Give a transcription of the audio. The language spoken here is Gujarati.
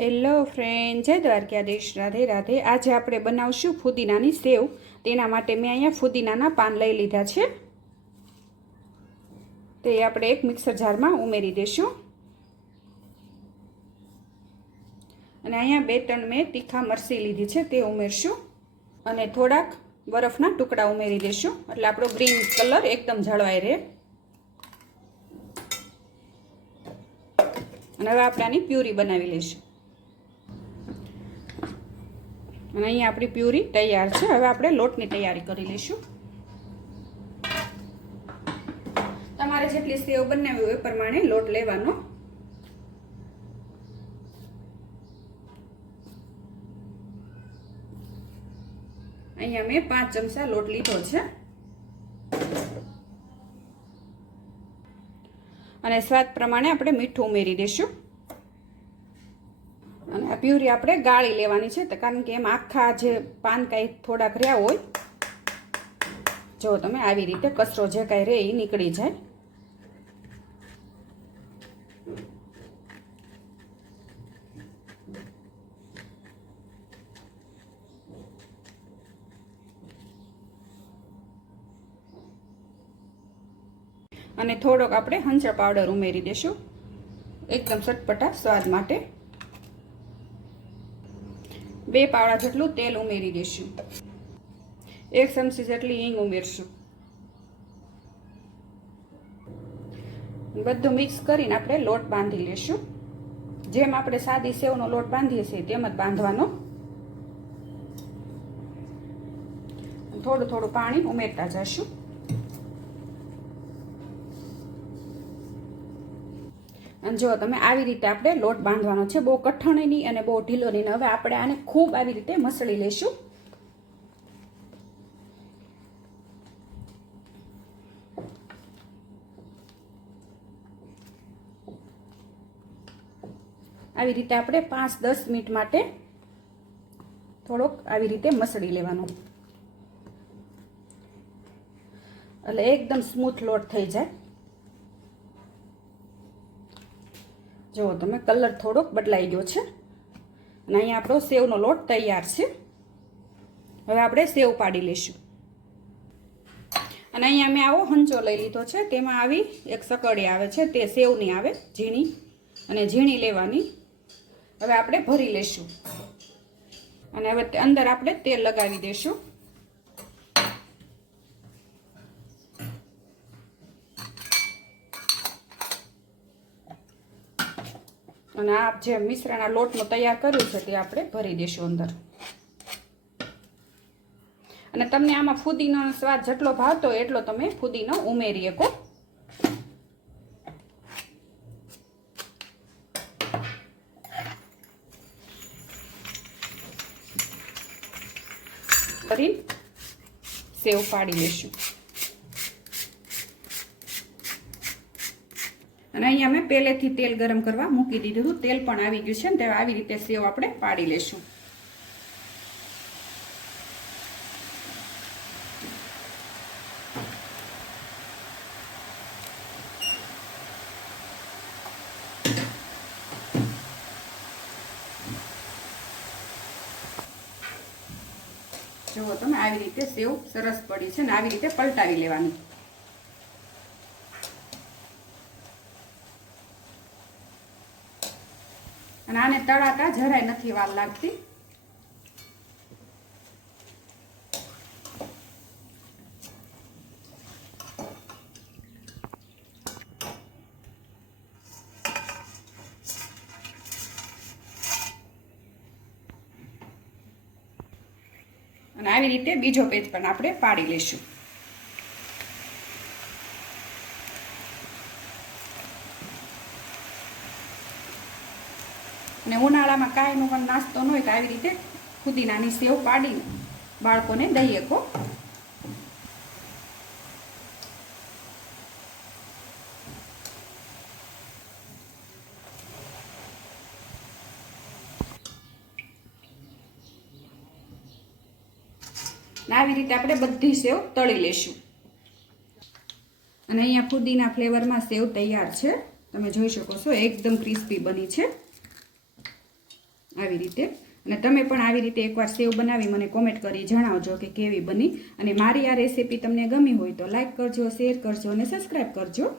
હેલો ફ્રેન્ડ જય દ્વારકાધીશ. રાધે રાધે. આજે આપણે બનાવશું ફુદીનાની સેવ. તેના માટે મેં અહીંયા ફુદીનાના પાન લઈ લીધા છે. તે આપણે એક મિક્સર જારમાં ઉમેરી દઈશું અને અહીંયા બે ત્રણ મેં તીખા મરસી લીધી છે, તે ઉમેરશું. અને થોડાક બરફના ટુકડા ઉમેરી દઈશું એટલે આપણો ગ્રીન કલર એકદમ જળવાઈ રહે. અને હવે આપણે આની પ્યુરી બનાવી લઈશું. અને અહીંયા આપણી પ્યુરી તૈયાર છે. હવે આપણે લોટની તૈયારી કરી લઈશું. તમારે જેટલી સેવ બનાવી હોય એ પ્રમાણે લોટ લેવાનો. અહીંયા મેં પાંચ ચમચા લોટ લીધો છે. અને સ્વાદ પ્રમાણે આપણે મીઠું ઉમેરી દઈશું. અને આ પ્યુરી આપણે ગાળી લેવાની છે. કારણ કે એમાં આખા જે પાન કાંઈ થોડાક રહ્યા હોય, જો તમે આવી રીતે કચરો જે કાંઈ રહે એ નીકળી જાય. અને થોડોક આપણે હંચળ પાવડર ઉમેરી દઈશું એકદમ ચટપટા સ્વાદ માટે. બે પાવડા જેટલું તેલ ઉમેરી દઈશું એક ચમચી જેટલી હિંગ ઉમેરશું. બધું મિક્સ કરીને આપણે લોટ બાંધી લેશું. જેમ આપણે સાદી સેવનો લોટ બાંધીએ છીએ તેમ જ બાંધવાનો. થોડું થોડું પાણી ઉમેરતા જશું. અને જો તમે આવી રીતે આપણે લોટ બાંધવાનો છે, બહુ કઠણ નહીં અને બહુ ઢીલો નહીં. હવે આપણે આને ખૂબ આવી રીતે મસળી લઈશું. આવી રીતે આપણે પાંચ દસ મિનિટ માટે થોડોક આવી રીતે મસળી લેવાનો. એટલે એકદમ સ્મૂથ લોટ થઈ જાય. જુઓ તમે કલર થોડોક બદલાઈ ગયો છે. અને અહીંયા આપણો સેવનો લોટ તૈયાર છે. હવે આપણે સેવ પાડી લઈશું. અને અહીંયા મેં આવો હંચો લઈ લીધો છે. તેમાં આવી એક સકડી આવે છે. તે સેવની આવે, ઝીણી અને ઝીણી લેવાની. હવે આપણે ભરી લઈશું. અને હવે અંદર આપણે તેલ લગાવી દઈશું. અને આ જે મિશ્રણ આ લોટનું તૈયાર કર્યું છે તે આપણે ભરી દઈશું અંદર. અને તમને આમાં ફુદીનો સ્વાદ જેટલો ભાવતો એટલો તમે ફુદીનો ઉમેરી શકો. કરી સેવ પાડી લઈશું અને અહીંયા મેં પહેલેથી તેલ ગરમ કરવા મૂકી દીધું તેલ પણ આવી ગયું છે ને તે આવી રીતે સેવ આપણે પાડી લેશું. જુઓ તમે, આવી રીતે સેવ સરસ પડી છે ને આવી રીતે પલટાવી લેવાની. અને આને તળાતા જરાય નથી વાર લાગતી. અને આવી રીતે બીજો પેજ પણ આપણે પાડી લઈશું. અને ઉનાળામાં કાંઈનો પણ નાસ્તો ન હોય તો આવી રીતે ફુદીનાની સેવ પાડીને બાળકોને દઈએ કો. આવી રીતે આપણે બધી સેવ તળી લેશું. અને અહીંયા ફુદીના ફ્લેવરમાં સેવ તૈયાર છે. તમે જોઈ શકો છો, એકદમ ક્રિસ્પી બની છે. આવી રીતે. અને તમે પણ આવી રીતે એકવાર સેવ બનાવી મને કોમેન્ટ કરી જણાવજો કે કેવી બની. અને મારી આ રેસીપી તમને ગમી હોય તો લાઇક કરજો શેર કરજો અને સબસ્ક્રાઈબ કરજો.